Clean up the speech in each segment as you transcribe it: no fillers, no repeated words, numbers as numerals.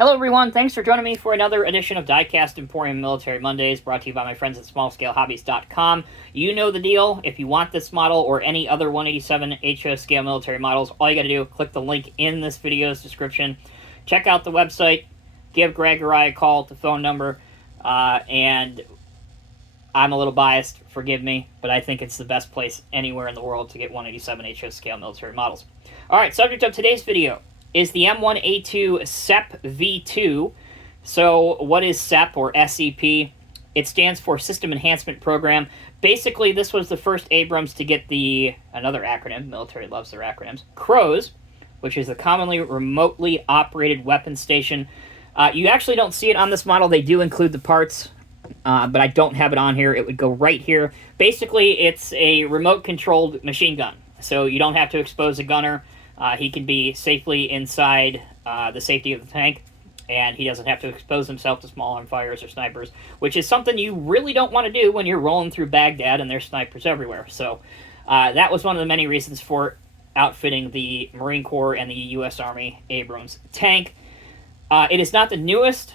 Hello everyone, thanks for joining me for another edition of Diecast Emporium Military Mondays, brought to you by my friends at SmallScaleHobbies.com. You know the deal. If you want this model or any other 187 HO scale military models, all you gotta do, click the link in this video's description. Check out the website, give Greg or I a call at the phone number, and I'm a little biased, forgive me, but I think it's the best place anywhere in the world to get 187 HO scale military models. Alright, subject of today's video is the M1A2 SEP V2. So what is SEP, or SEP? It stands for System Enhancement Program. Basically, this was the first Abrams to get another acronym, military loves their acronyms, CROWS, which is the Commonly Remotely Operated Weapon Station. You actually don't see it on this model. They do include the parts, but I don't have it on here. It would go right here. Basically, it's a remote-controlled machine gun, so you don't have to expose a gunner. He can be safely inside the safety of the tank, and he doesn't have to expose himself to small arm fires or snipers, which is something you really don't want to do when you're rolling through Baghdad and there's snipers everywhere. So that was one of the many reasons for outfitting the Marine Corps and the U.S. Army Abrams tank. It is not the newest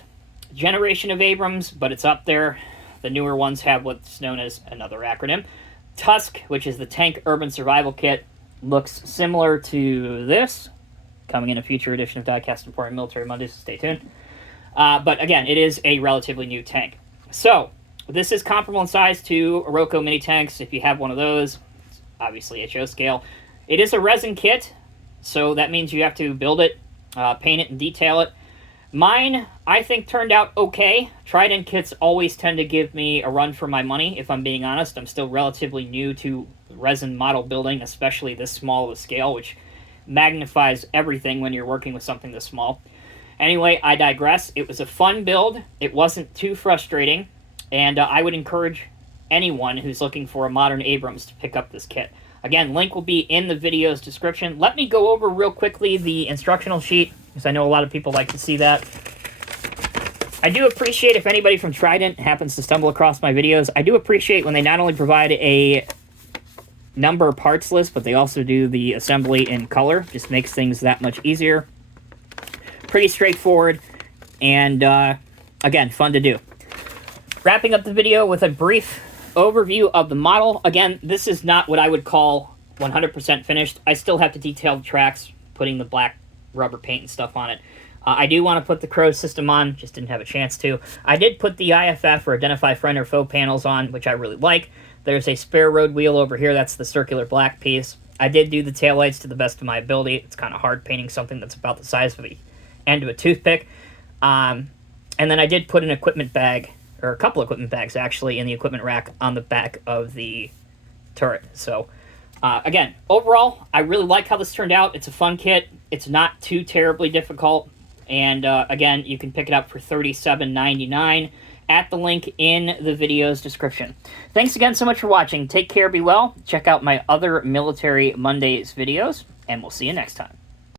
generation of Abrams, but it's up there. The newer ones have what's known as another acronym, TUSK, which is the Tank Urban Survival Kit. Looks similar to this, coming in a future edition of Diecast Emporium Military Mondays, so stay tuned. But again, it is a relatively new tank. So, this is comparable in size to Oroco mini tanks. If you have one of those, it's obviously HO scale. It is a resin kit, so that means you have to build it, paint it, and detail it. Mine, I think, turned out okay. Trident kits always tend to give me a run for my money, if I'm being honest. I'm still relatively new to resin model building, especially this small of a scale, which magnifies everything when you're working with something this small. Anyway, I digress. It was a fun build. It wasn't too frustrating, and I would encourage anyone who's looking for a modern Abrams to pick up this kit. Again, link will be in the video's description. Let me go over real quickly the instructional sheet, because I know a lot of people like to see that. I do appreciate if anybody from Trident happens to stumble across my videos. I do appreciate when they not only provide a number parts list, but they also do the assembly in color. Just makes things that much easier. Pretty straightforward, and again, fun to do. Wrapping up the video with a brief overview of the model. Again, this is not what I would call 100% finished. I still have to detail the tracks, putting the black rubber paint and stuff on it. I do want to put the CROWS system on, just didn't have a chance to. I did put the IFF, or Identify Friend or Foe panels on, which I really like. There's a spare road wheel over here, that's the circular black piece. I did do the taillights to the best of my ability. It's kind of hard painting something that's about the size of the end of a toothpick. And then I did put an equipment bag, or a couple equipment bags actually, in the equipment rack on the back of the turret. So, again, overall, I really like how this turned out. It's a fun kit. It's not too terribly difficult. And again, you can pick it up for $37.99 at the link in the video's description. Thanks again so much for watching. Take care, be well. Check out my other Military Mondays videos, and we'll see you next time.